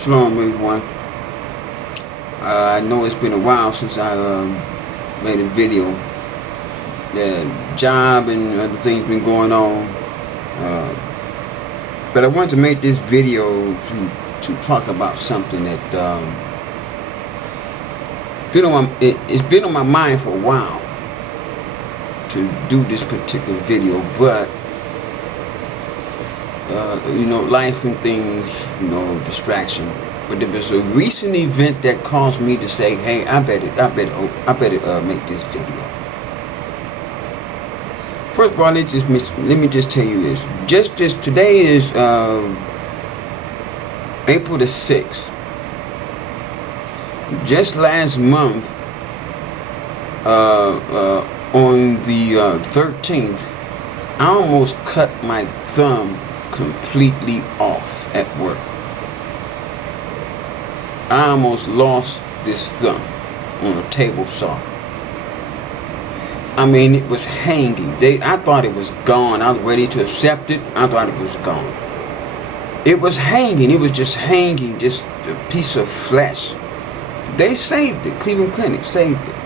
Shalom, everyone. I know it's been a while since I made a video. The job and other things been going on, but I wanted to make this video to talk about something that it's been on my mind for a while to do this particular video, but life and things, distraction. But there was a recent event that caused me to say, hey, I better make this video. First of all, let me just tell you this. Today is April the 6th. Just last month, on the 13th, I almost cut my thumb completely off at work. I almost lost this thumb on a table saw. I mean, it was hanging. I thought it was gone. I was ready to accept it. I thought it was gone. It was hanging. It was just hanging, just a piece of flesh. They saved it. Cleveland Clinic saved it.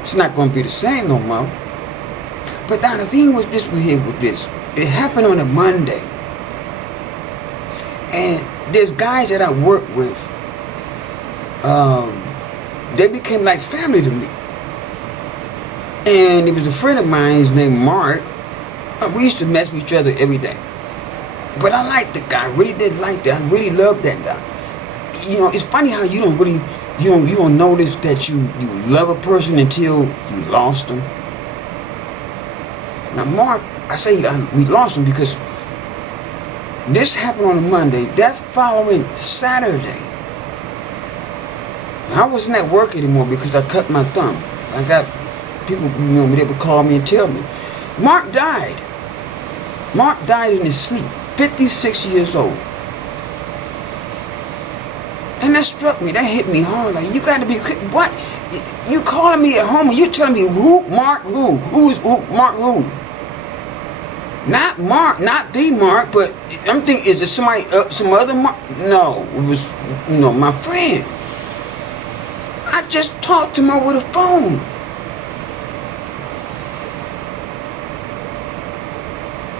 It's not going to be the same no more. But now the thing was this with this. It happened on a Monday. And there's guys that I work with, they became like family to me. And it was a friend of mine, his name Mark. We used to mess with each other every day. But I liked the guy, I really did like that. I really loved that guy. It's funny how you don't really, you don't notice that you love a person until you lost them. Now Mark, I say we lost him because this happened on a Monday. That following Saturday, I wasn't at work anymore because I cut my thumb. I got people, they would call me and tell me. Mark died. Mark died in his sleep, 56 years old. And that struck me, that hit me hard. Like, you got to be, what? You calling me at home and you're telling me who? Mark who? Who's who? Mark who? Not Mark, not the Mark, but I'm thinking, is it somebody, some other Mark? No, it was, my friend. I just talked to him over the phone.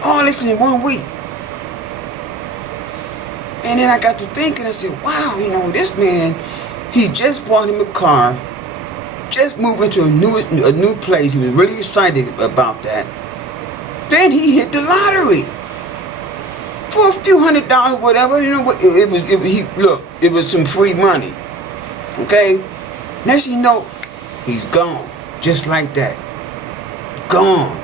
All this in 1 week. And then I got to thinking, I said, wow, this man, he just bought him a car, just moved into a new place. He was really excited about that. Then he hit the lottery for a few $100, whatever. It was some free money. Okay, next thing you know, he's gone, just like that. Gone.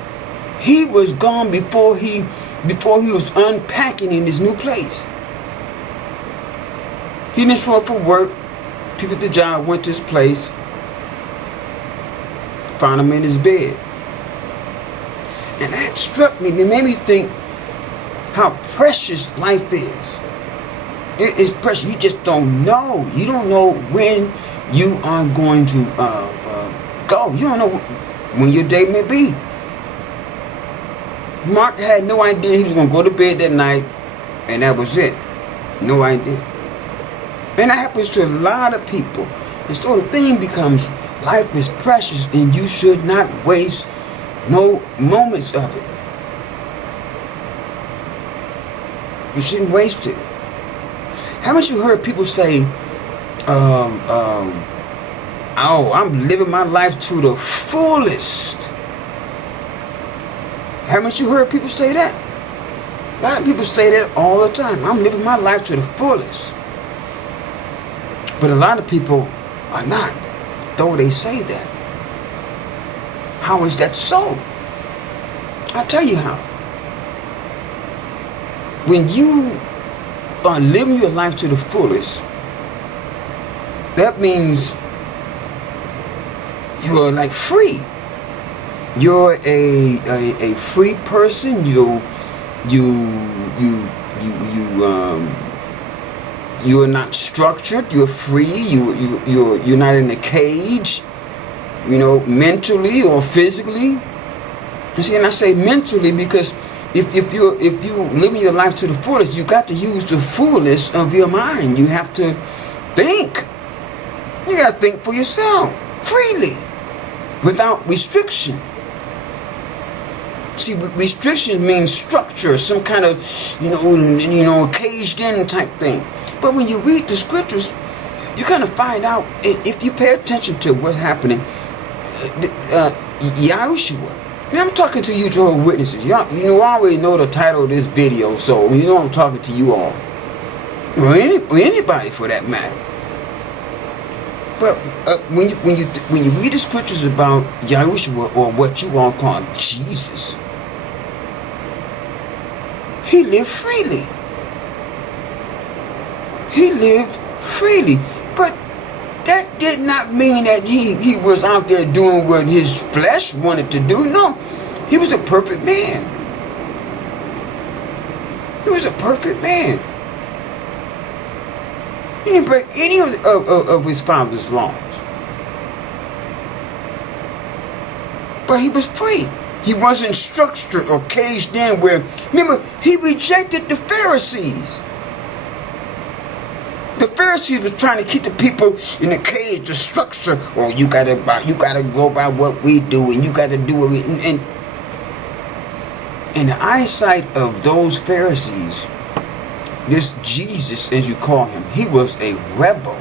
He was gone before he was unpacking in his new place. He didn't show up for work. People at the job went to his place, found him in his bed. And that struck me. It made me think how precious life is. It is precious. You just don't know. You don't know when you are going to go. You don't know when your day may be. Mark had no idea he was going to go to bed that night, and that was it. No idea. And that happens to a lot of people. And so the thing becomes, life is precious, and you should not waste no moments of it. You shouldn't waste it. Haven't you heard people say, oh, I'm living my life to the fullest? Haven't you heard people say that? A lot of people say that all the time. I'm living my life to the fullest. But a lot of people are not, though they say that. How is that so? I'll tell you how. When you are living your life to the fullest, that means you are like free. You're a free person. You are not structured. You're free. You're not in a cage. Mentally or physically. You see, and I say mentally because if you living your life to the fullest, you got to use the fullest of your mind. You have to think. You got to think for yourself freely, without restriction. See, restriction means structure, some kind of, caged in type thing. But when you read the scriptures, you kind of find out, if you pay attention to what's happening, Yahushua. I'm talking to you, Jehovah Witnesses. I already know the title of this video, so I'm talking to you all, or anybody for that matter. But when you read the scriptures about Yahushua, or what you all call Jesus, he lived freely. He lived freely. But that did not mean that he was out there doing what his flesh wanted to do. No, he was a perfect man. He was a perfect man. He didn't break any of his father's laws. But he was free. He wasn't structured or caged in where, remember, he rejected the Pharisees. The Pharisees was trying to keep the people in the cage, the structure. Oh, you gotta go by what we do, and you gotta do what we. And in the eyesight of those Pharisees, this Jesus, as you call him, he was a rebel.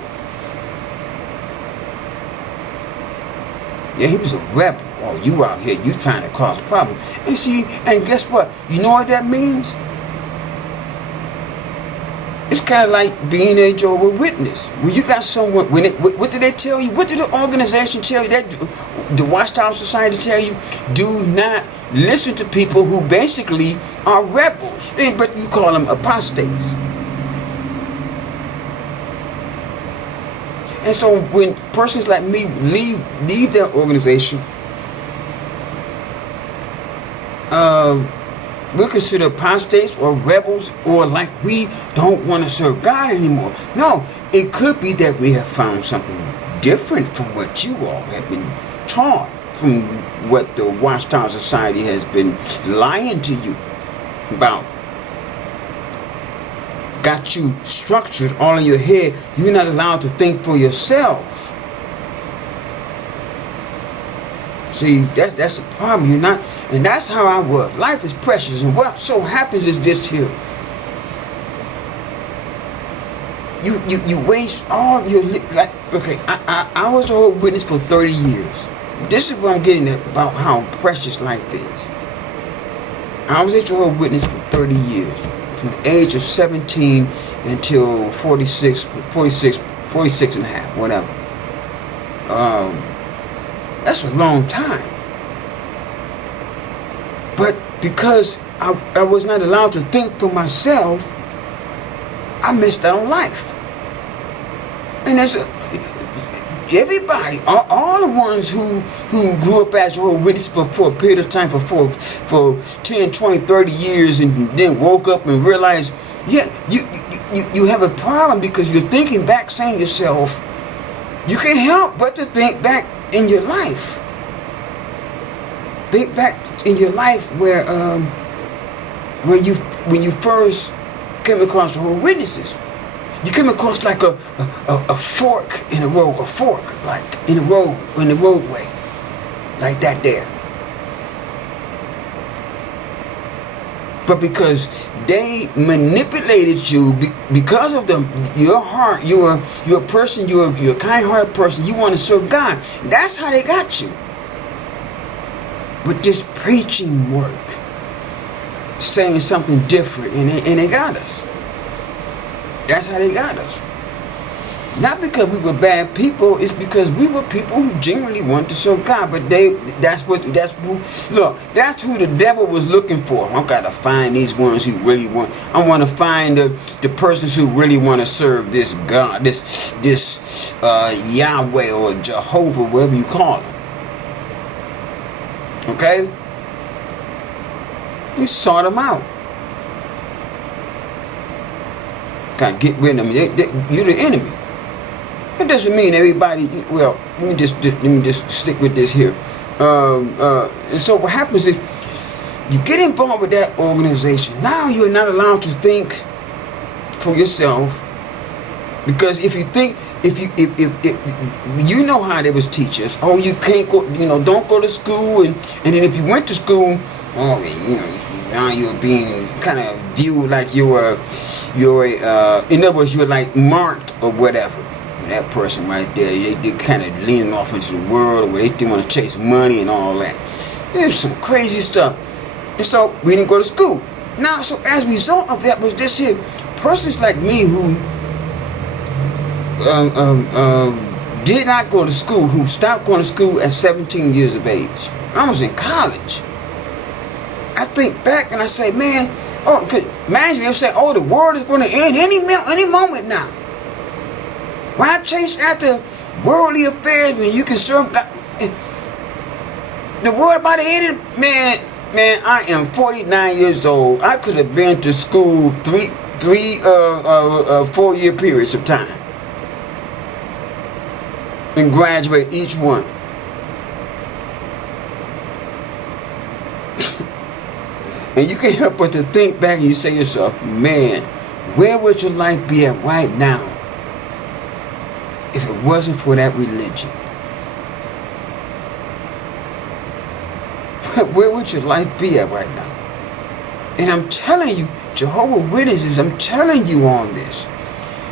Yeah, he was a rebel. Oh, you out here, you trying to cause problems. And see, and guess what? You know what that means? It's kind of like being a Jehovah's Witness. When you got someone, what did they tell you? What did the organization tell you? The Watchtower Society tell you? Do not listen to people who basically are rebels. But you call them apostates. And so when persons like me leave their organization, we're considered apostates or rebels, or like we don't want to serve God anymore. No, it could be that we have found something different from what you all have been taught, from what the Watchtower Society has been lying to you about. Got you structured all in your head. You're not allowed to think for yourself. See, that's the problem. You're not, and that's how I was. Life is precious, and what so happens is this here. You waste all your okay. I was a whole witness for 30 years. This is what I'm getting at about how precious life is. I was a Jehovah's Witness for 30 years, from the age of 17 until 46 and a half, whatever. That's a long time. But because I was not allowed to think for myself, I missed out on life. And there's everybody, all the ones who grew up as Jehovah's Witness for a period of time, for 10, 20, 30 years, and then woke up and realized, yeah, you have a problem, because you're thinking back, saying to yourself, you can't help but to think back in your life. Think back in your life where when you first came across the whole witnesses. You came across like a fork in a road, like in the roadway, like that there. But because they manipulated you, because of your heart, you're a person, you're a kind-hearted person, you want to serve God. That's how they got you. With this preaching work, saying something different, and they got us. That's how they got us. Not because we were bad people, it's because we were people who genuinely wanted to serve God. But that's who the devil was looking for. I gotta find these ones who really want. I want to find the persons who really want to serve this God, this Yahweh or Jehovah, whatever you call it. Okay? He sought them out. Gotta get rid of them. You're the enemy. It doesn't mean everybody. Well, let me just stick with this here. And so what happens is You get involved with that organization. Now you're not allowed to think for yourself, because if you think, if you know how they was teachers, oh, you can't go, don't go to school, and then if you went to school, oh, now you're being kind of viewed like you're in other words, you're like marked or whatever. That person right there, they kind of leaning off into the world, where they want to chase money and all that. There's some crazy stuff. And so we didn't go to school. Now, so as a result of that was this here, persons like me who did not go to school, who stopped going to school at 17 years of age. I was in college. I think back and I say, man, oh, cause imagine if say, oh, the world is going to end any moment now. Why chase after worldly affairs when you can serve God? The world about to end, man, I am 49 years old. I could have been to school 4-year periods of time and graduate each one. And you can't help but to think back and you say to yourself, man, where would your life be at right now if it wasn't for that religion? Where would your life be at right now? And I'm telling you, Jehovah's Witnesses, I'm telling you on this.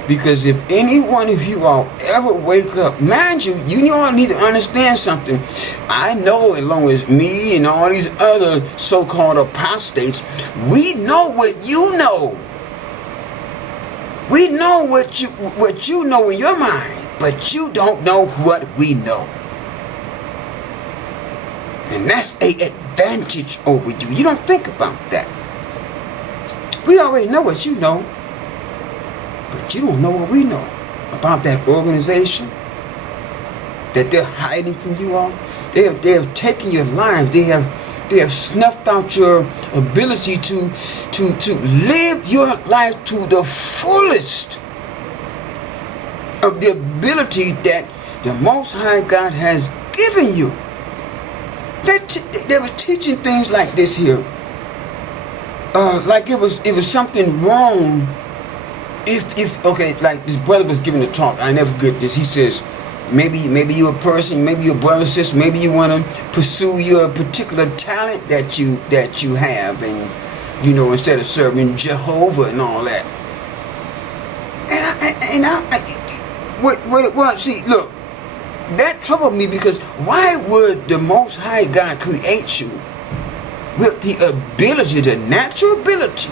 Because if any one of you all ever wake up, mind you, you all need to understand something. I know, as long as me and all these other so-called apostates, we know what you know. We know what you know in your mind, but you don't know what we know. And that's an advantage over you. You don't think about that. We already know what you know, but you don't know what we know about that organization that they're hiding from you all. They have taken your lives. They have snuffed out your ability to live your life to the fullest of the ability that the Most High God has given you. They were teaching things like this here, like it was something wrong. If okay, like this brother was giving a talk, I never get this. He says, maybe you're a person, maybe you're a brother, sister, maybe you want to pursue your particular talent that you have, and instead of serving Jehovah and all that. And what it was, see, look. That troubled me, because why would the Most High God create you with the ability, the natural ability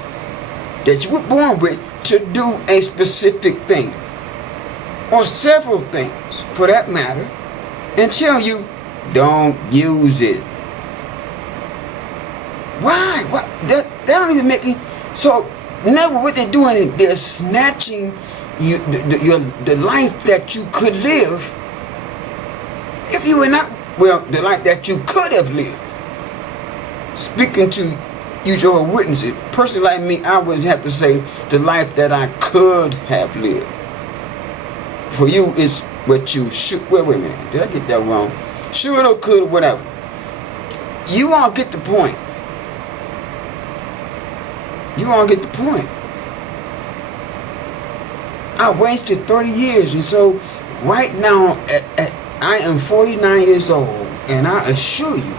that you were born with to do a specific thing, or several things for that matter, and tell you don't use it? Why? What? That don't even make any. So now what they're doing, they're snatching you the life that you could live. If you were not, the life that you could have lived. Speaking to you, Jehovah's Witnesses, a person like me, I would have to say the life that I could have lived. For you, it's what you should. Wait a minute, did I get that wrong? Should or could or whatever. You all get the point. You all get the point. I wasted 30 years, and so right now, I am 49 years old, and I assure you,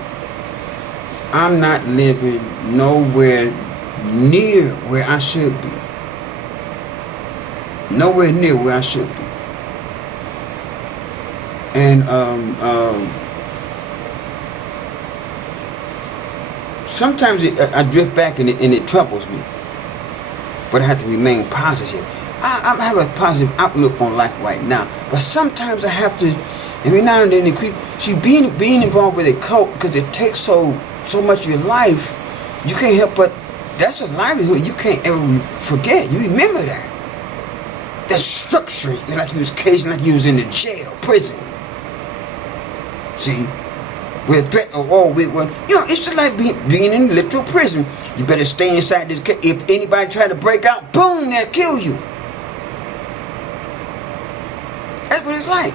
I'm not living nowhere near where I should be. Nowhere near where I should be. And sometimes I drift back and it troubles me, but I have to remain positive. I have a positive outlook on life right now, but sometimes I have to, every now and then, being involved with a cult, because it takes so much of your life, you can't help but, that's a livelihood you can't ever forget. You remember that. That structure, like you was caged, like you was in the jail, prison. See? With a threat of war, it's just like being in literal prison. You better stay inside this cage. If anybody try to break out, boom, they'll kill you. That's what it's like.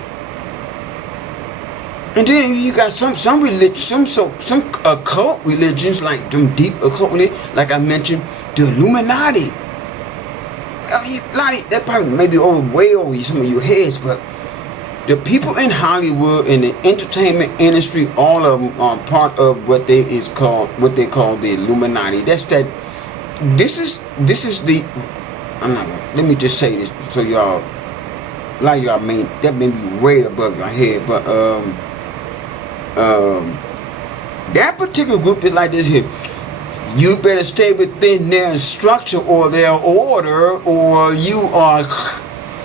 And then you got some religion, some occult religions, like them deep occult religions, like I mentioned, the Illuminati. That probably maybe way over some of your heads, but the people in Hollywood in the entertainment industry, all of them are part of what they call the Illuminati. This is the. Let me just say this so y'all. A lot of y'all that may be way above your head, but that particular group is like this here. You better stay within their structure or their order, or you are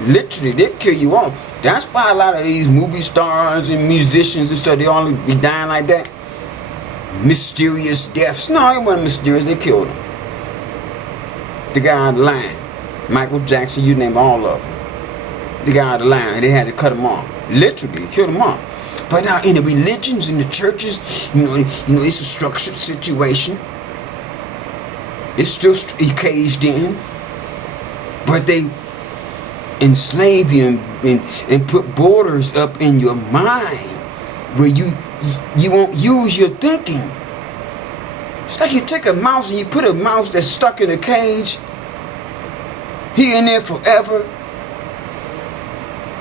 literally, they'll kill you off. That's why a lot of these movie stars and musicians and stuff, they all be dying like that. Mysterious deaths. No, it wasn't mysterious, they killed him. The guy on the line, Michael Jackson, you name all of them. The guy on the line, they had to cut him off. Literally, killed him off. But now in the religions, in the churches, you know, it's a structured situation. It's still caged in, but they enslave you and put borders up in your mind where you won't use your thinking. It's like you take a mouse and you put a mouse that's stuck in a cage. He in there forever.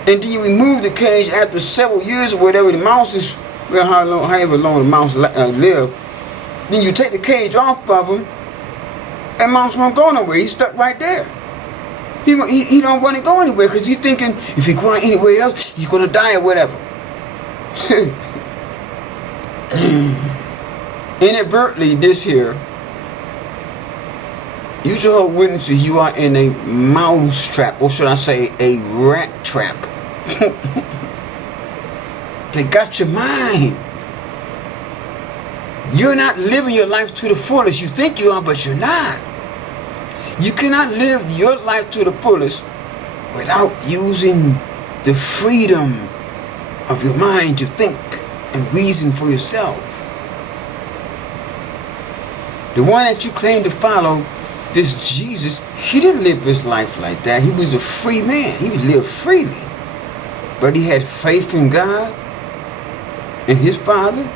And then you remove the cage after several years or whatever. The mouse is, well, however long the mouse live. Then you take the cage off of him. That mouse won't go nowhere. He's stuck right there. He don't want to go anywhere because he's thinking if he go anywhere else, he's going to die or whatever. Inadvertently, this here, you Jehovah Witnesses, you are in a mouse trap, or should I say a rat trap. They got your mind. You're not living your life to the fullest. You think you are, but you're not. You cannot live your life to the fullest without using the freedom of your mind to think and reason for yourself. The one that you claim to follow, this Jesus, he didn't live his life like that. He was a free man. He lived freely. But he had faith in God and his Father,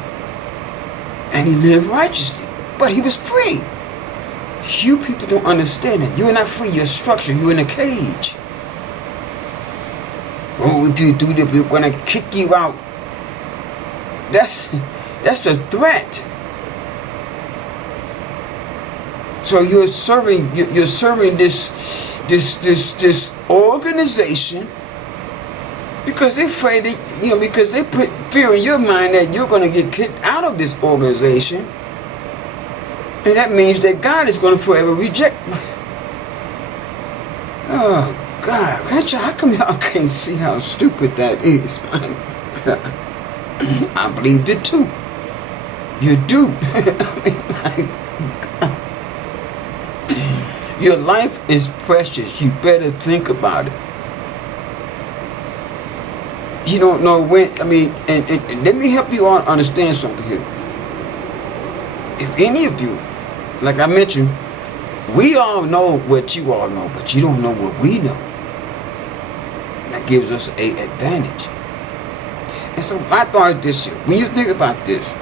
and he lived righteously. But he was free. You people don't understand that. You're not free. You're structured. You're in a cage. Oh, if you do this, we're going to kick you out. That's a threat. So you're serving this organization because they're afraid that, because they put fear in your mind that you're going to get kicked out of this organization. And that means that God is going to forever reject. Oh, God. How come y'all can't see how stupid that is? My God. I believed it too. You're duped. My God. Your life is precious. You better think about it. You don't know when. And let me help you all understand something here. If any of you, like I mentioned, we all know what you all know, but you don't know what we know. That gives us an advantage. And so I thought of this here. When you think about this,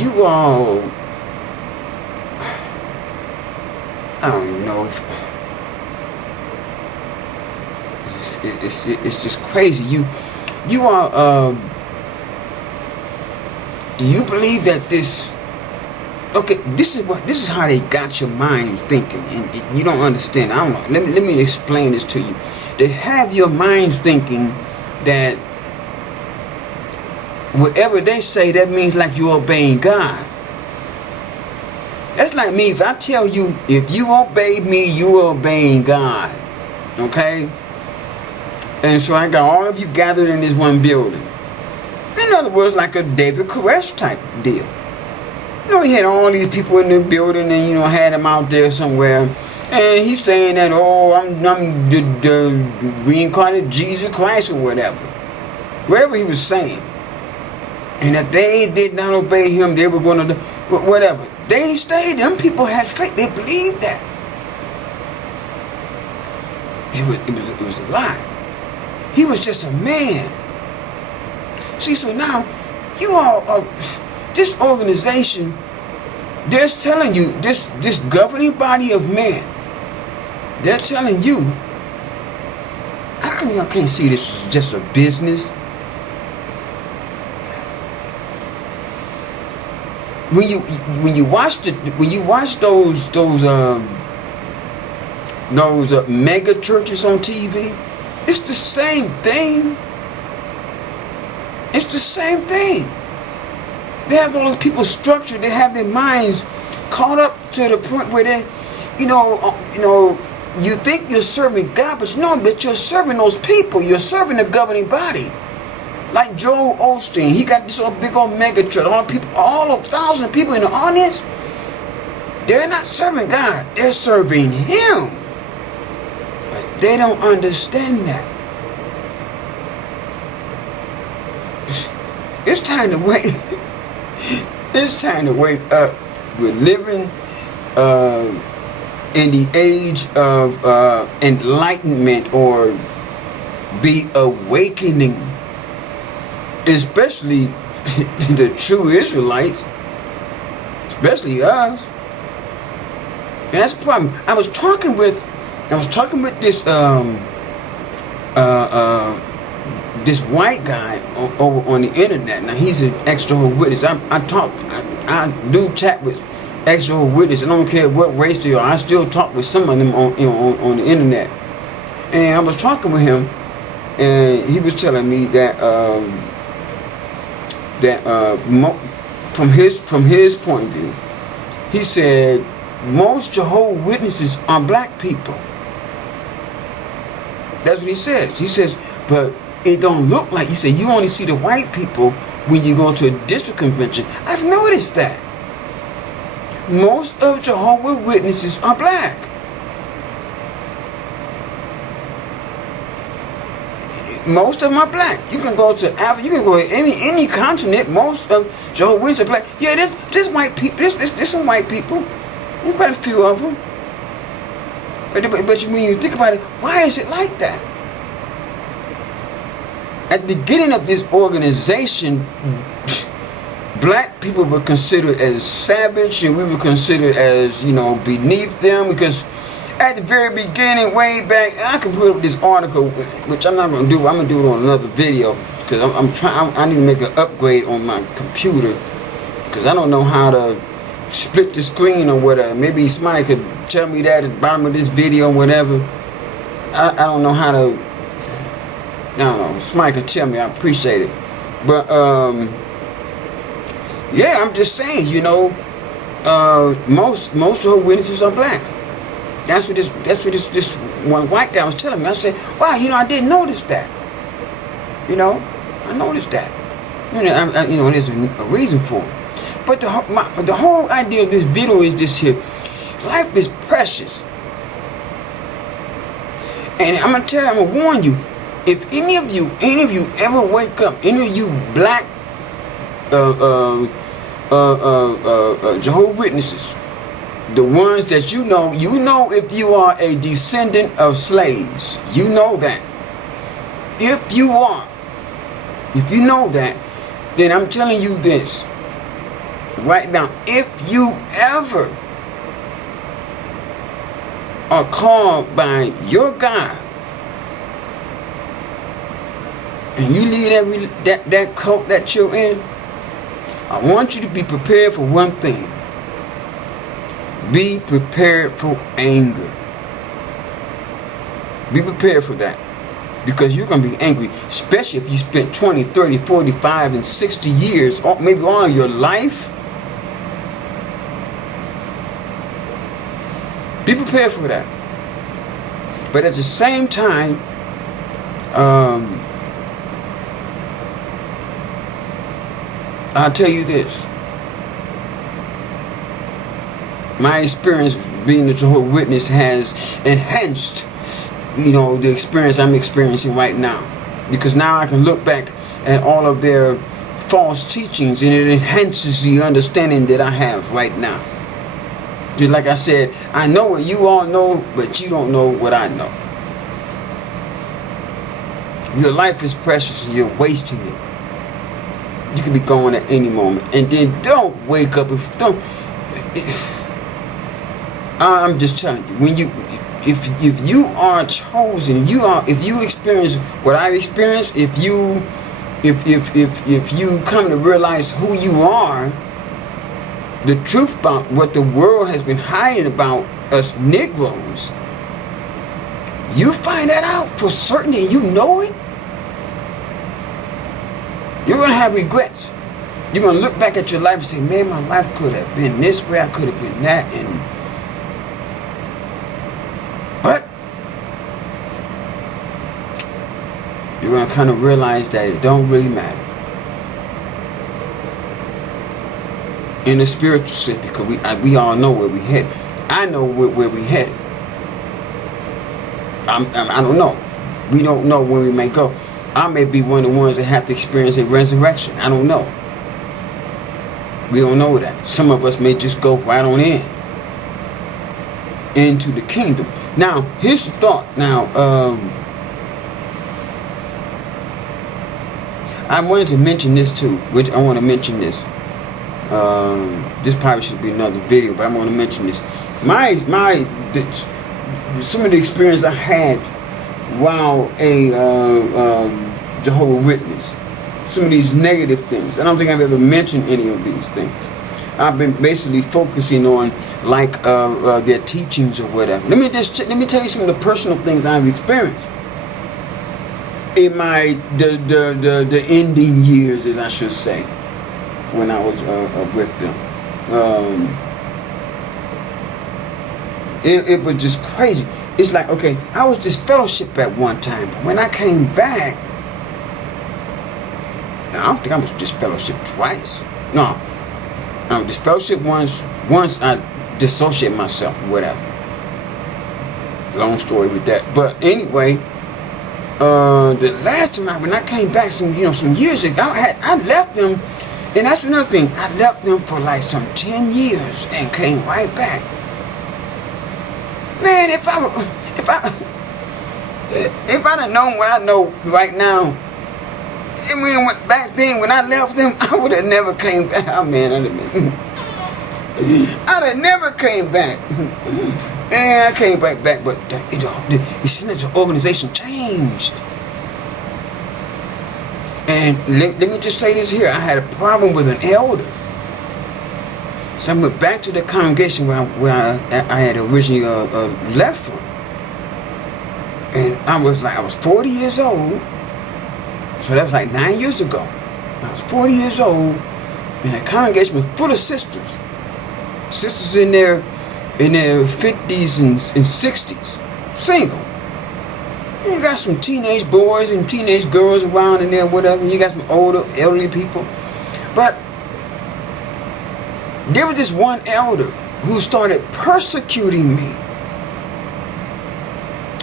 you all, I don't even know if it's just crazy. You are you believe that this, okay, this is how they got your mind thinking, and you don't understand. I don't know. Let me explain this to you. They have your mind thinking that whatever they say, that means like you're obeying God. That's like me. If I tell you, if you obey me, you're obeying God. Okay? And so I got all of you gathered in this one building. In other words, like a David Koresh type deal. He had all these people in the building and, had them out there somewhere. And he's saying that, I'm the reincarnated Jesus Christ or whatever. Whatever he was saying. And if they did not obey him, they were going to, whatever. They stayed. Them people had faith. They believed that. It was a lie. He was just a man. See, so now, you all are, this organization, they're telling you, this governing body of men, they're telling you, how come y'all can't see this is just a business? When you watch those mega churches on TV, it's the same thing. It's the same thing. They have all those people structured. They have their minds caught up to the point where they, you think you're serving God, but but you're serving those people. You're serving the governing body. Like Joel Osteen, he got this big old mega church. All of thousands of people in the audience, they're not serving God. They're serving Him. But they don't understand that. It's time to wake. It's time to wake up. We're living in the age of enlightenment, or the awakening. Especially the true Israelites, especially us. And that's the problem. I was talking with this this white guy over on the internet. Now he's an ex-Jehovah Witness. I do chat with ex-Jehovah Witness. I don't care what race they are. I still talk with some of them on the internet. And I was talking with him, and he was telling me that from his point of view, he said most Jehovah's Witnesses are black people. That's what he says. He says, but it don't look like. He said you only see the white people when you go to a district convention. I've noticed that most of Jehovah's Witnesses are black. Most of them are black. You can go to Africa. You can go to any continent. Most of Jehovah's Witnesses are black. Yeah, there's white people. There's some white people. There's quite a few of them. But when you think about it, why is it like that? At the beginning of this organization, black people were considered as savage, and we were considered as beneath them, because at the very beginning, way back, I can put up this article, which I'm not going to do. I'm going to do it on another video, because I need to make an upgrade on my computer, because I don't know how to split the screen or whatever. Maybe somebody could tell me that at the bottom of this video or whatever. I don't know how to. I don't know. Somebody can tell me. I appreciate it. But yeah, I'm just saying. Most of her witnesses are black. That's what this one white guy was telling me. I said, wow, I didn't notice that. I noticed that. There's a reason for it. But the whole idea of this video is this here. Life is precious. And I'm gonna warn you, if any of you ever wake up, any of you black Jehovah's Witnesses, the ones that you know if you are a descendant of slaves, you know that. If you know that, then I'm telling you this right now. If you ever are called by your God and you leave that cult that you're in, I want you to be prepared for one thing. Be prepared for anger. Be prepared for that. Because you're going to be angry, especially if you spent 20, 30, 45, and 60 years, or maybe all of your life. Be prepared for that. But at the same time, I'll tell you this. My experience being a Jehovah's Witness has enhanced, the experience I'm experiencing right now. Because now I can look back at all of their false teachings, and it enhances the understanding that I have right now. Just like I said, I know what you all know, but you don't know what I know. Your life is precious and you're wasting it. You could be gone at any moment. And then don't wake up I'm just telling you, when you if you are chosen, if you experience what I've experienced, if you come to realize who you are, the truth about what the world has been hiding about us Negroes, you find that out for certain and you know it, you're going to have regrets. You're going to look back at your life and say, man, my life could have been this way, I could have been that, but you're going to kind of realize that it don't really matter. In the spiritual sense, because we all know where we headed. I know where we headed. I don't know. We don't know when we may go. I may be one of the ones that have to experience a resurrection. I don't know. We don't know that. Some of us may just go right on into the kingdom. Now, here's the thought. Now, I wanted to mention this too, which I want to mention this. This probably should be another video, but I'm going to mention this. Some of the experience I had while a Jehovah Witness, some of these negative things. I don't think I've ever mentioned any of these things. I've been basically focusing on like their teachings or whatever. Let me tell you some of the personal things I've experienced in my the ending years, as I should say, when I was with them. It was just crazy. It's like, okay, I was disfellowship at one time, but when I came back, I don't think I was disfellowship twice. No, I was disfellowship once. Once I dissociate myself, whatever. Long story with that. But anyway, the last time when I came back some years ago, I left them, and that's another thing. I left them for like some 10 years and came right back. Man, if I'd have known what I know right now, and when back then when I left them, I would have never came back. Oh man, I'd have never came back. And I came back, but you see, the organization changed. And let me just say this here: I had a problem with an elder. So I went back to the congregation where I had originally left from. And I was 40 years old. So that was like 9 years ago. I was 40 years old, and the congregation was full of sisters. Sisters in their 50s and 60s, single. And you got some teenage boys and teenage girls around in there, whatever. And you got some elderly people. But there was this one elder who started persecuting me.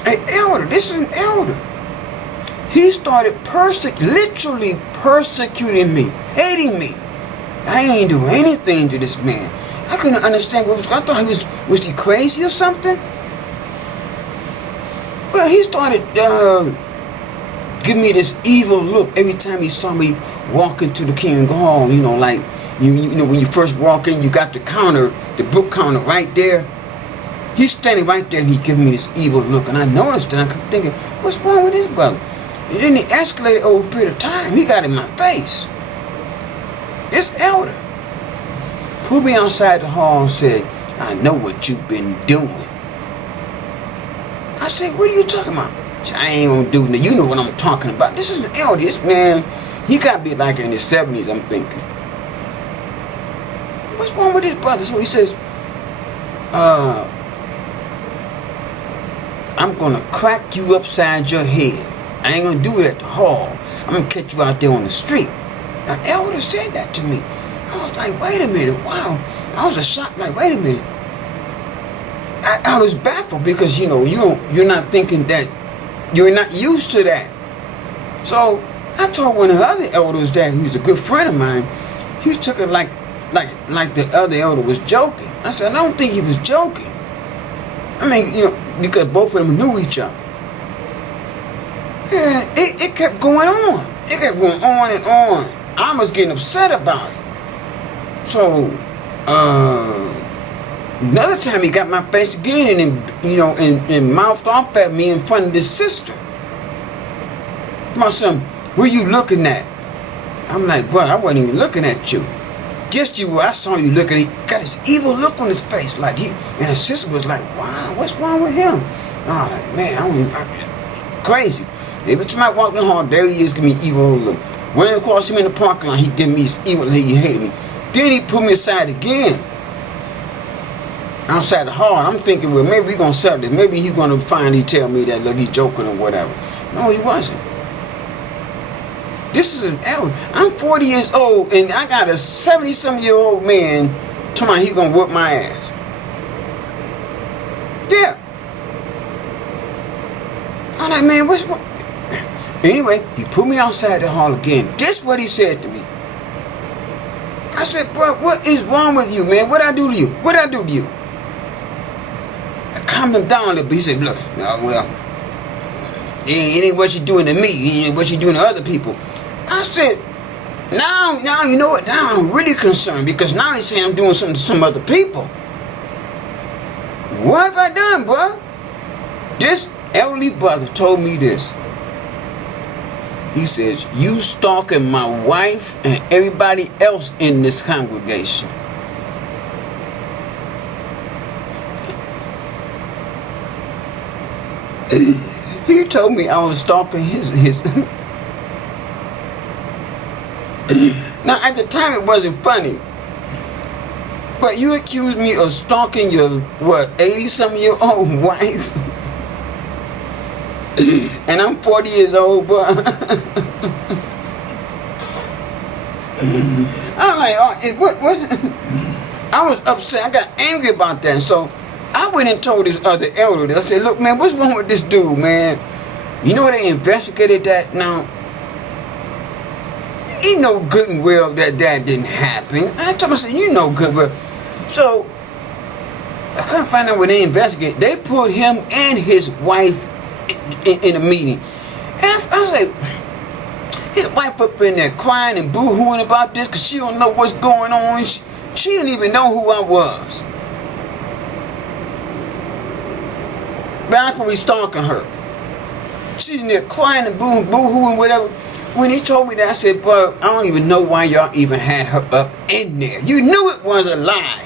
An elder, this is an elder. He started literally persecuting me, hating me. I ain't do anything to this man. I couldn't understand what was going on. I thought was he crazy or something? Well, he started giving me this evil look every time he saw me walk into the King Hall. You know, like, you know, when you first walk in, you got the counter, the book counter right there. He's standing right there and he giving me this evil look. And I noticed and I kept thinking, what's wrong with this brother? And then he escalated over a period of time. He got in my face. This elder pulled me outside the hall and said, I know what you've been doing. I said, what are you talking about? Said, I ain't gonna do nothing. You know what I'm talking about. This is an elder. This man, he gotta be like in his 70s, I'm thinking. What's wrong with this brother? So he says, I'm gonna crack you upside your head. I ain't gonna do it at the hall. I'm gonna catch you out there on the street. An elder said that to me. I was like, wait a minute, wow. I was a shock, like, wait a minute. I was baffled because, you know, you're not thinking that, you're not used to that. So I told one of the other elders that he was a good friend of mine. He took it like the other elder was joking. I said, I don't think he was joking. I mean, you know, because both of them knew each other. And it kept going on. It kept going on and on. I was getting upset about it. So, another time he got my face again and mouthed off at me in front of this sister. My son, what are you looking at? I'm like, bro, I wasn't even looking at you. Just you, I saw you looking. He got this evil look on his face, like and his sister was like, wow, what's wrong with him? And I was like, man, crazy. Every time I walk in the hall, there he is, giving me evil look. When I crossed him in the parking lot, he gave me his evil, he hated me. Then he put me aside again. Outside the hall, I'm thinking, well, maybe we're gonna settle this. Maybe he's gonna finally tell me that, look, he's joking or whatever. No, he wasn't. This is an elder. I'm 40 years old, and I got a 70-some-year-old man telling me he's gonna whoop my ass. Yeah. I'm like, man, what's wrong? Anyway, he put me outside the hall again. This is what he said to me. I said, bro, what is wrong with you, man? What'd I do to you? What'd I do to you? I calmed him down a little bit. He said, look, well, it ain't what you're doing to me. It ain't what you're doing to other people. I said, now you know what? Now I'm really concerned because now he's saying I'm doing something to some other people. What have I done, bro? This elderly brother told me this. He says, you stalking my wife and everybody else in this congregation. He told me I was stalking his Now at the time it wasn't funny. But you accused me of stalking your, 80-some-year-old wife? And I'm 40 years old, but I'm like, what? I was upset. I got angry about that. So I went and told this other elder. I said, look, man, what's wrong with this dude, man? You know they investigated that now? He know good and well that didn't happen. I told him, I said, you know good well. So I couldn't find out what they investigated. They put him and his wife in a meeting. And I was like, his wife up in there crying and boo-hooing about this because she don't know what's going on. She didn't even know who I was. But I was probably stalking her. She's in there crying and boo-hooing, whatever. When he told me that, I said, bro, I don't even know why y'all even had her up in there. You knew it was a lie.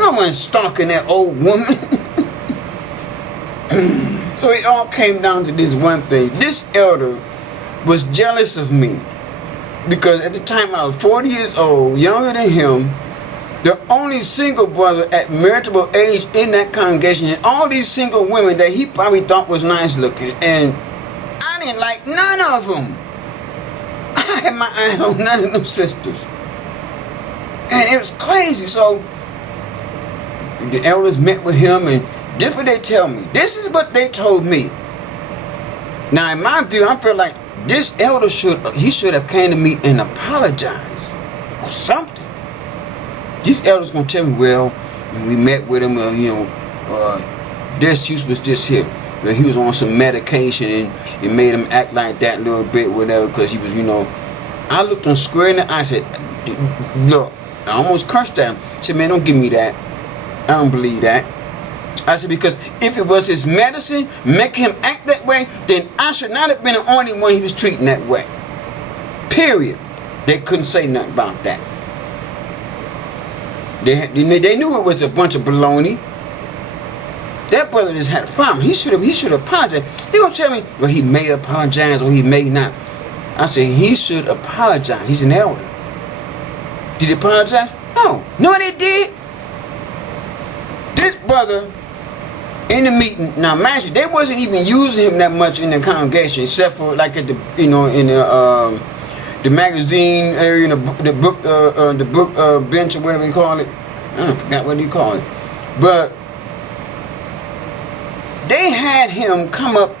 I wasn't stalking that old woman. So it all came down to this one thing. This elder was jealous of me because at the time I was 40 years old, younger than him, the only single brother at marriageable age in that congregation, and all these single women that he probably thought was nice looking, and I didn't like none of them. I had my eyes on none of them sisters, and it was crazy. So the elders met with him, and this is what they tell me. This is what they told me. Now, in my view, I feel like this elder should have came to me and apologized or something. These elders gonna tell me, well, we met with him, this use was just here. Well, he was on some medication and it made him act like that a little bit, whatever, because he was, I looked him square in the eye. I said, look, I almost cursed at him. I said, man, don't give me that. I don't believe that. I said, because if it was his medicine making him act that way, then I should not have been the only one he was treating that way. Period. They couldn't say nothing about that. They knew it was a bunch of baloney. That brother just had a problem. He should have apologized. He gonna tell me, well, he may apologize or he may not. I said, he should apologize. He's an elder. Did he apologize? No. No, they did. This brother in the meeting, now mind you, they wasn't even using him that much in the congregation, except for like at the, in the magazine area, the book bench or whatever you call it. I forgot what you call it. But they had him come up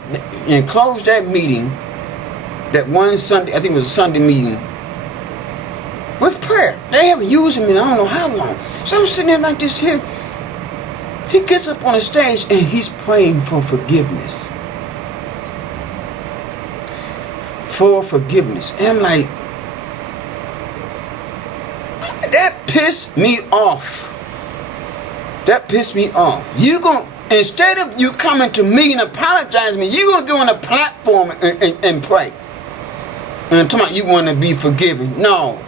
and close that meeting, that one Sunday, I think it was a Sunday meeting, with prayer. They haven't used him in I don't know how long. So I'm sitting there like this here. He gets up on the stage and he's praying for forgiveness. for forgiveness. And I'm like, that pissed me off. That pissed me off. You gonna, instead of you coming to me and apologizing to me, you gonna go on a platform and pray. And talking about you want to be forgiven. No.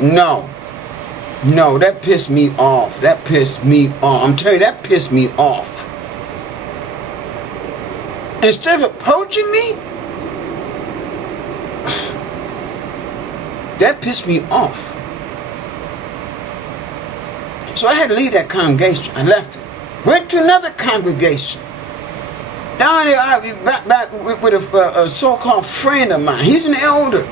No, that pissed me off. That pissed me off. I'm telling you, that pissed me off. Instead of approaching me, that pissed me off. So I had to leave that congregation. I left it. Went to another congregation. Down there, I back with a so-called friend of mine. He's an elder.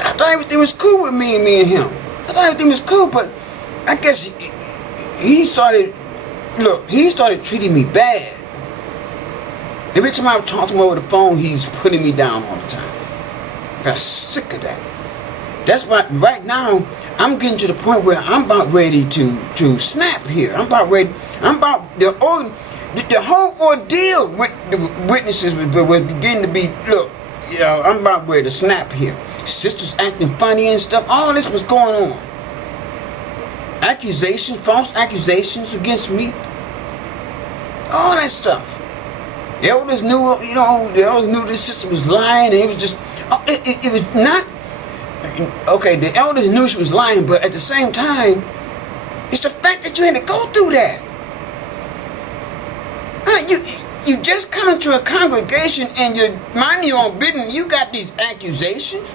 I thought everything was cool with me and him. I thought everything was cool, but I guess he started treating me bad. Every time I would talk to him over the phone, he's putting me down all the time. I got sick of that. That's why right now I'm getting to the point where I'm about ready to snap here. I'm about the whole ordeal with the witnesses was beginning to be, look, you know, I'm about ready to snap here. Sisters acting funny and stuff. All this was going on. Accusations, false accusations against me. All that stuff. The elders knew, you know, the elders knew this sister was lying, and it was just, it was not, okay, the elders knew she was lying, but at the same time, it's the fact that you had to go through that. You just come into a congregation and you're minding your own business, you got these accusations?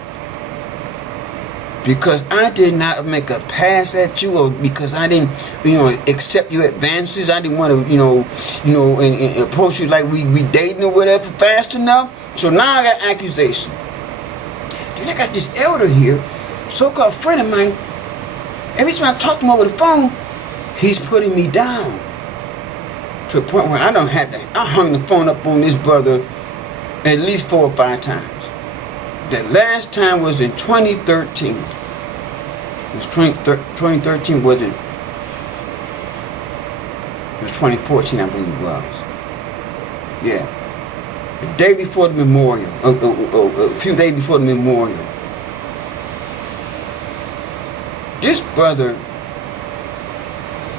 Because I did not make a pass at you, or because I didn't, you know, accept your advances. I didn't want to, you know, and approach you like we dating or whatever fast enough. So now I got accusations. Then I got this elder here, so-called friend of mine. Every time I talk to him over the phone, he's putting me down to a point where I don't have to. I hung the phone up on this brother at least 4 or 5 times. The last time was in 2013. It was 2013 wasn't. It was 2014, I believe it was. Yeah. The day before the memorial. A few days before the memorial. This brother,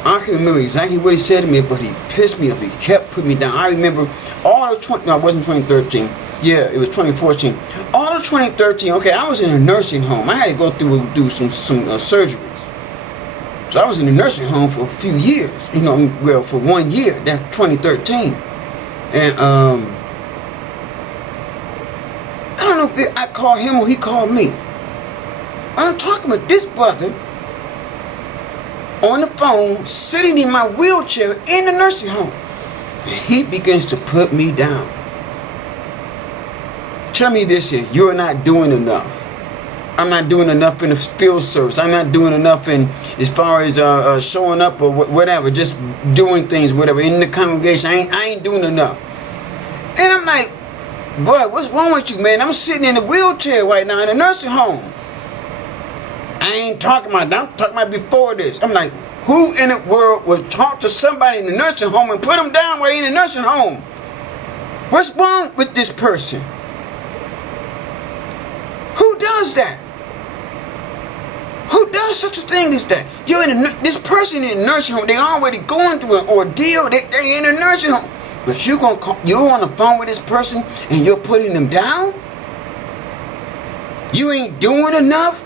I can remember exactly what he said to me, but he pissed me off. He kept putting me down. I remember all of no, it wasn't 2013. Yeah, it was 2014. All of 2013, okay, I was in a nursing home. I had to go do some surgeries. So I was in a nursing home for a few years. You know, well, for 1 year. That's 2013. And I don't know if I called him or he called me. I'm talking with this brother on the phone, sitting in my wheelchair in the nursing home. And he begins to put me down. Tell me this here, you're not doing enough. I'm not doing enough in the field service. I'm not doing enough in as far as showing up or whatever, just doing things, whatever, in the congregation. I ain't doing enough. And I'm like, boy, what's wrong with you, man? I'm sitting in a wheelchair right now in a nursing home. I ain't talking about that. I'm talking about before this. I'm like, who in the world would talk to somebody in the nursing home and put them down while they're in the nursing home? What's wrong with this person? Who does that? Who does such a thing as that? You're in this person in a nursing home. They already going through an ordeal. They in a nursing home, but you're on the phone with this person and you're putting them down. You ain't doing enough.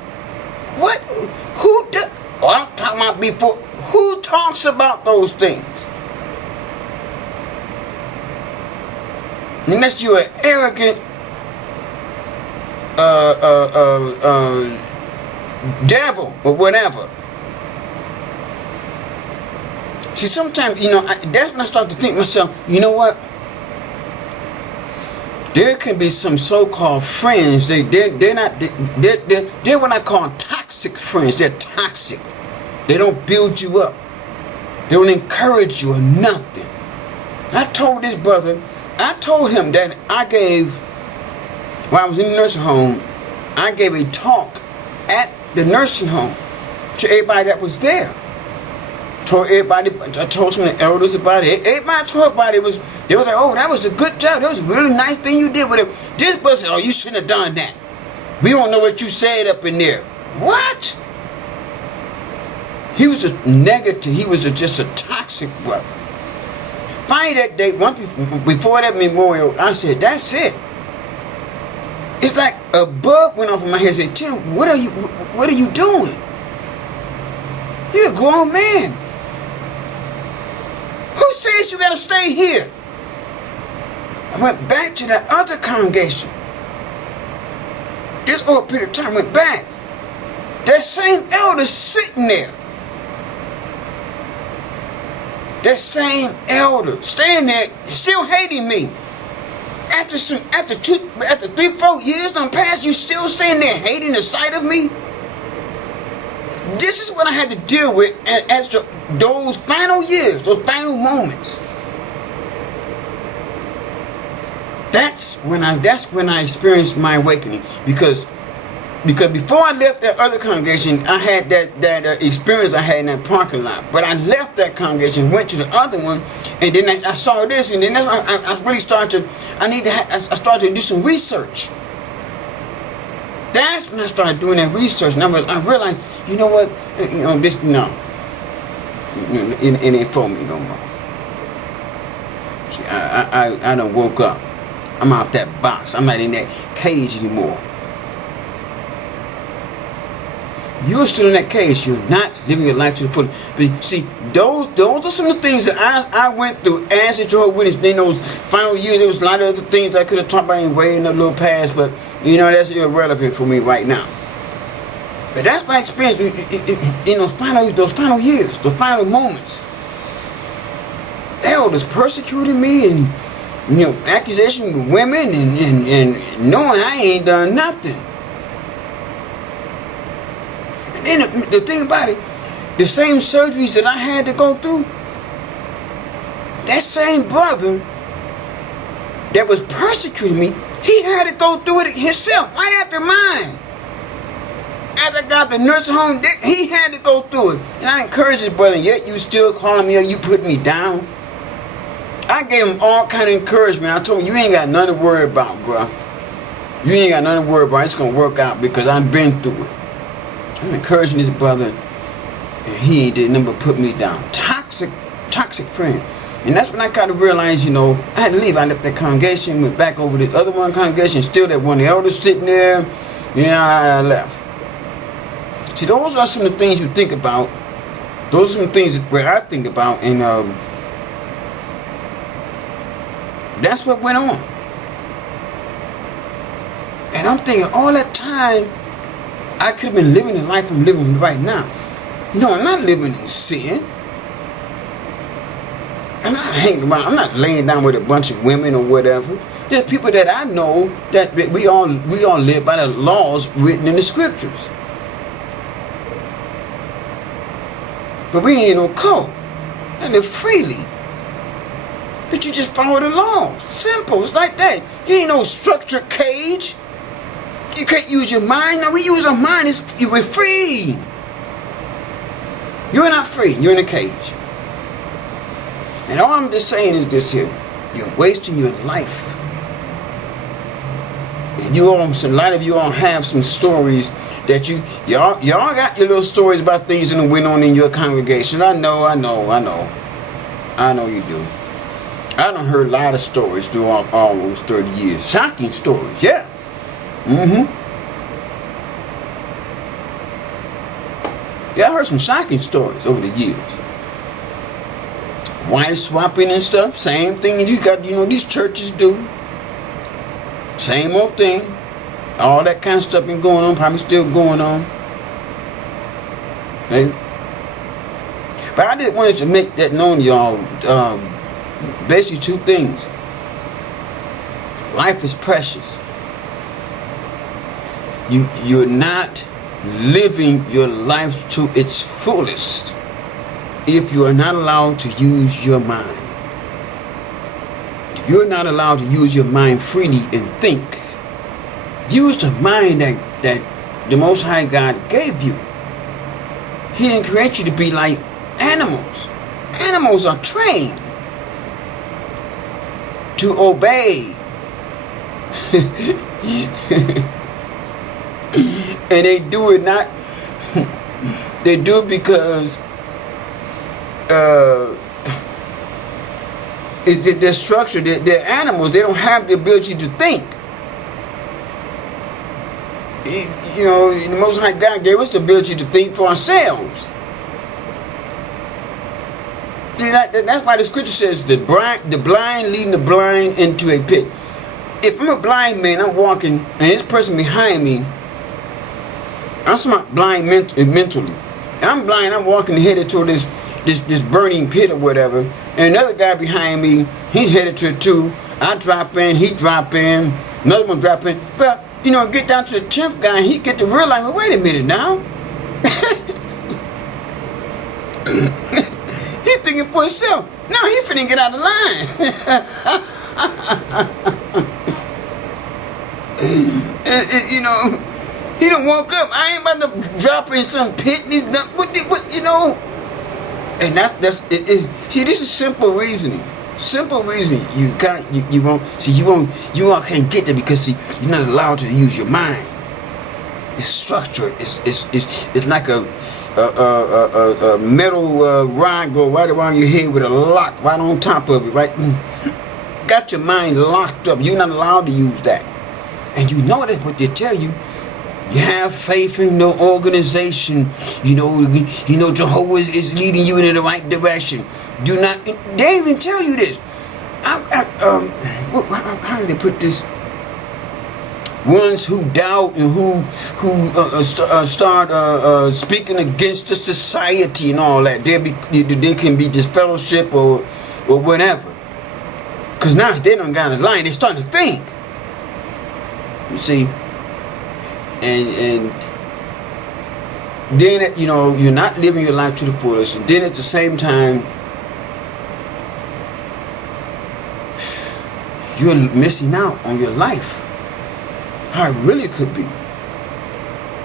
What? Who does? Oh, I'm talking about before. Who talks about those things? Unless you're an arrogant devil or whatever. See, sometimes, you know, that's when I start to think to myself, you know what? There can be some so-called friends. They're what I call toxic friends. They're toxic. They don't build you up. They don't encourage you or nothing. I told this brother, I told him that while I was in the nursing home, I gave a talk at the nursing home to everybody that was there. Told everybody, I told some of the elders about it. Everybody told about it. They was like, oh, that was a good job. That was a really nice thing you did with it. This person, oh, you shouldn't have done that. We don't know what you said up in there. What? He was a negative. He was just a toxic brother. Finally that day, once before that memorial, I said, that's it. It's like a bug went off in my head and said, Tim, what are you doing? You're a grown man. Who says you gotta stay here? I went back to that other congregation. This over a period of time, went back. That same elder sitting there. That same elder standing there, still hating me. After 3-4 years done passed, you still standing there hating the sight of me? This is what I had to deal with as those final years, those final moments. That's when I experienced my awakening, because before I left that other congregation, I had that experience I had in that parking lot. But I left that congregation, went to the other one, and then I saw this, and then that's when I really started I started to do some research. That's when I started doing that research, and I realized, you know what, this, no, it ain't for me no more. See, I done woke up. I'm out that box. I'm not in that cage anymore. You're still in that cage. You're not living your life to the fullest. But see, those are some of the things that I went through as a Jehovah's Witness. In those final years, there was a lot of other things I could have talked about way in the little past, but that's irrelevant for me right now. But that's my experience in those final years, those final moments. Elders persecuting me, and accusation with women, and knowing I ain't done nothing. And the thing about it, the same surgeries that I had to go through, that same brother that was persecuting me, he had to go through it himself, right after mine. After I got the nursing home, he had to go through it. And I encouraged his brother, yet you still calling me or you put me down. I gave him all kind of encouragement. I told him, you ain't got nothing to worry about, bro. You ain't got nothing to worry about. It's going to work out because I've been through it. I'm encouraging this brother, and he did nothing but put me down. Toxic friend. And that's when I kind of realized, I had to leave. I left that congregation, went back over to the other one congregation, still that one of the elders sitting there. I left. See, those are some of the things you think about. Those are some things where I think about, and that's what went on. And I'm thinking, all that time, I could have been living the life I'm living right now. No, I'm not living in sin. I'm not hanging around. I'm not laying down with a bunch of women or whatever. There's people that I know that we all live by the laws written in the scriptures. But we ain't no cult. I live freely. But you just follow the laws. Simple. It's like that. You ain't no structured cage. You can't use your mind. No, we use our mind. We're free. You're not free. You're in a cage. And all I'm just saying is this here. You're wasting your life. And a lot of you all have some stories that y'all got your little stories about things that went on in your congregation. I know you do. I done heard a lot of stories through all those 30 years. Shocking stories, yeah. Yeah, I heard some shocking stories over the years. Wife swapping and stuff, same thing you got, these churches do. Same old thing. All that kind of stuff been going on, probably still going on. Okay? But I just wanted to make that known to y'all. Basically two things. Life is precious. You're not living your life to its fullest if you are not allowed to use your mind. If you're not allowed to use your mind freely and think, use the mind that the Most High God gave you. He didn't create you to be like animals. animals are trained to obey. And they do it not, they do it because their structure, they're animals, they don't have the ability to think. You know, the Most High God gave us the ability to think for ourselves. See, that's why the scripture says the blind leading the blind into a pit. If I'm a blind man, I'm walking, and this person behind me, I'm somewhat blind mentally. I'm blind, I'm walking headed toward this burning pit or whatever, and another guy behind me, he's headed to it too. I drop in, he drop in, another one drop in. But, you know, get down to the 10th guy, and he get to realize, well, wait a minute now. He's thinking for himself. Now he finna get out of line. You know, he done woke up. I ain't about to drop in some pit. And he's done, what, you know? And that's it is. See, this is simple reasoning. Simple reasoning. You won't can't get there because see, you're not allowed to use your mind. It's structured. It's like a metal rod go right around your head with a lock right on top of it. Right, got your mind locked up. You're not allowed to use that. And you know that's what they tell you. You have faith in the organization. You know Jehovah is leading you in the right direction. Do not. They even tell you this. How did they put this? Ones who doubt and who start speaking against the society and all that, they can be disfellowship or whatever. Cause now they don't got a line. They're starting to think. You see, and then you're not living your life to the fullest, and then at the same time you're missing out on your life. How it really could be.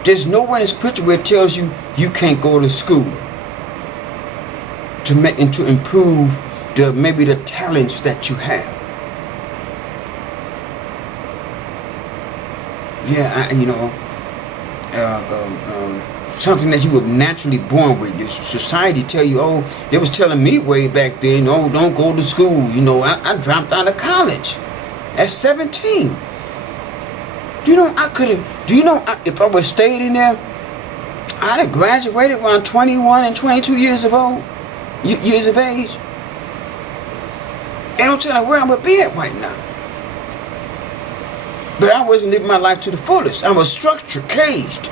There's nowhere in scripture where it tells you you can't go to school to make and to improve maybe the talents that you have. Yeah, something that you were naturally born with. This society tell you, oh, they was telling me way back then, oh, don't go to school. I dropped out of college at 17. Do you know if I would stayed in there, I'd have graduated around 21 and 22 years of age. And I'm telling you where I would be at right now. But I wasn't living my life to the fullest. I was structured, caged.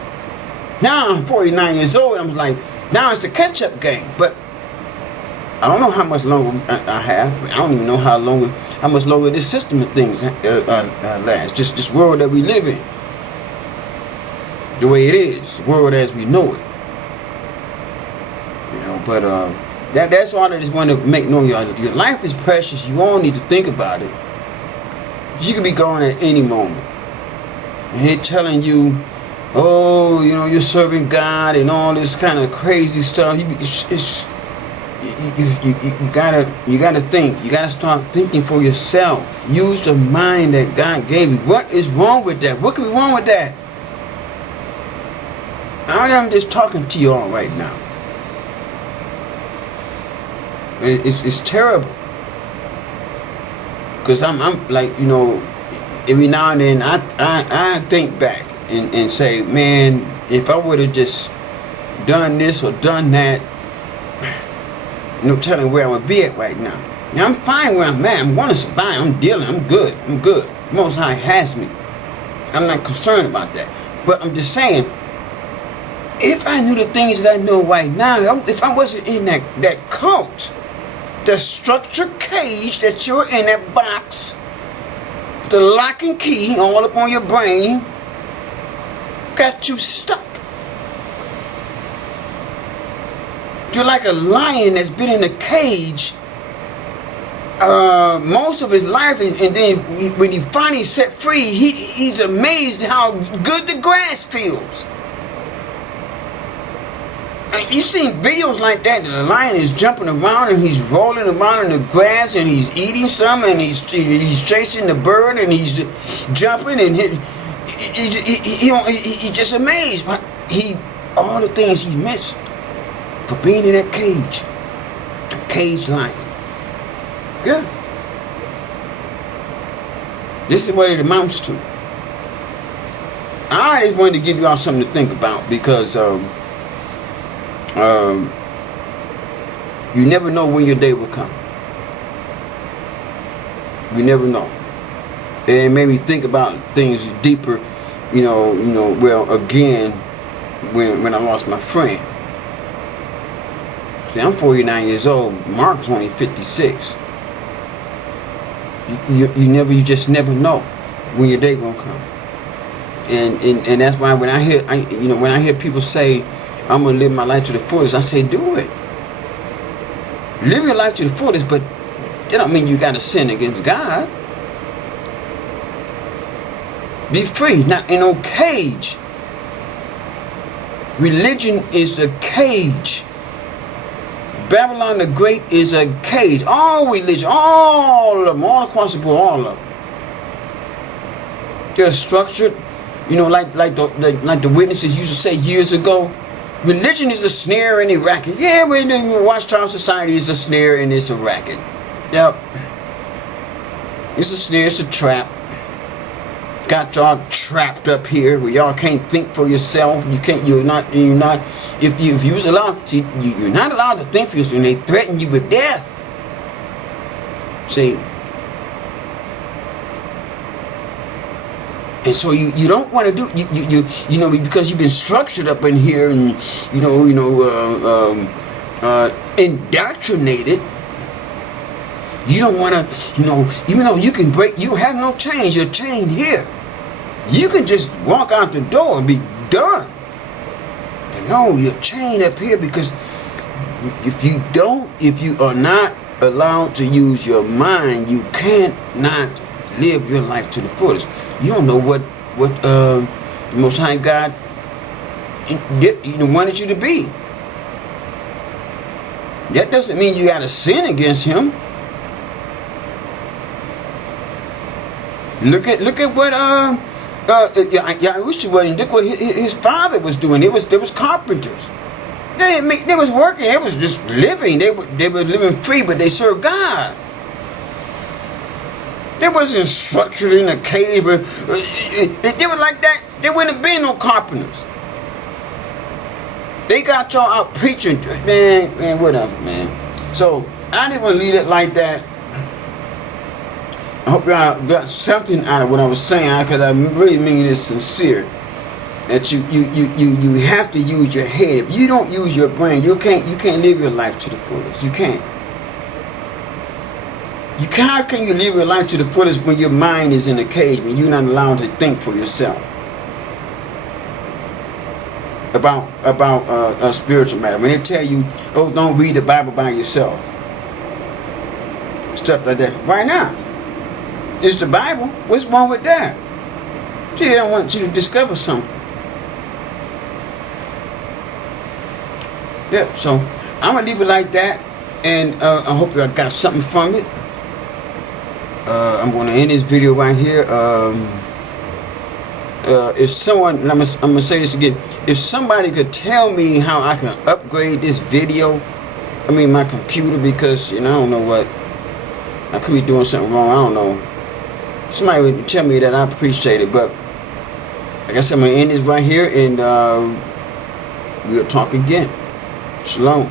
Now I'm 49 years old. I'm like, now it's the catch-up game. But I don't know how much longer I have. I don't even know how much longer this system of things lasts. Just this world that we live in. The way it is. The world as we know it. But that's all I just want to make known. Your life is precious. You all need to think about it. You could be gone at any moment. And they're telling you, oh, you're serving God and all this kind of crazy stuff. You gotta think. You gotta start thinking for yourself. Use the mind that God gave you. What is wrong with that? What could be wrong with that? I am just talking to you all right now. It's terrible. Because I'm like, every now and then I think back and say, man, if I would have just done this or done that, no telling where I would be at right now. Now I'm fine where I'm at. I'm going to survive. I'm dealing. I'm good. Most High has me. I'm not concerned about that. But I'm just saying, if I knew the things that I know right now, if I wasn't in that cult, the structured cage that you're in, that box, the lock and key all up on your brain, got you stuck. You're like a lion that's been in a cage most of his life, and then when he finally set free, he's amazed how good the grass feels. You seen videos like that? The lion is jumping around and he's rolling around in the grass and he's eating some and he's chasing the bird and he's jumping and he's just amazed. All the things he missed for being in that cage, a cage lion. Good. This is what it amounts to. I just wanted to give you all something to think about because you never know when your day will come. You never know. And it made me think about things deeper, well, again, when I lost my friend. See, I'm 49 years old. Mark's only 56. You just never know when your day gonna come. And that's why when I hear people say, I'm gonna live my life to the fullest, I say, do it. Live your life to the fullest, but that don't mean you gotta sin against God. Be free, not in no cage. Religion is a cage. Babylon the Great is a cage. All religion, all of them, all across the board, all of them. They're structured, like the witnesses used to say years ago. Religion is a snare and a racket. Yeah, but the Watchtower Society is a snare and it's a racket. Yep. It's a snare, it's a trap. Got y'all trapped up here where y'all can't think for yourself. You're not, if you was allowed, see, you're not allowed to think for yourself and they threaten you with death. See? And so you don't want to do, because you've been structured up in here and, indoctrinated. You don't want to, even though you can break, you have no chains, you're chained here. You can just walk out the door and be done. But no, you're chained up here because if you are not allowed to use your mind, you cannot live your life to the fullest. You don't know what the Most High God wanted you to be. That doesn't mean you got to sin against Him. Look at what Yahusha was, and look what his father was doing. There was carpenters. They was working. They was just living. They were living free, but they served God. They wasn't structured in a cave. If they were like that, there wouldn't have been no carpenters. They got y'all out preaching, man, whatever, man. So I didn't want to leave it like that. I hope y'all got something out of what I was saying, because I really mean this sincere. That you have to use your head. If you don't use your brain, you can't live your life to the fullest. You can't. How can you live your life to the fullest when your mind is in a cage, when you're not allowed to think for yourself about a spiritual matter? When they tell you, oh, don't read the Bible by yourself, stuff like that. Why not? It's the Bible. What's wrong with that? See, they don't want you to discover something. Yeah, so I'm going to leave it like that. And I hope you got something from it. I'm going to end this video right here. If someone, and I'm going to say this again. If somebody could tell me how I can upgrade this video, my computer, because, I don't know what. I could be doing something wrong. I don't know. Somebody would tell me that, I appreciate it. But I guess I'm going to end this right here, and we'll talk again. Shalom.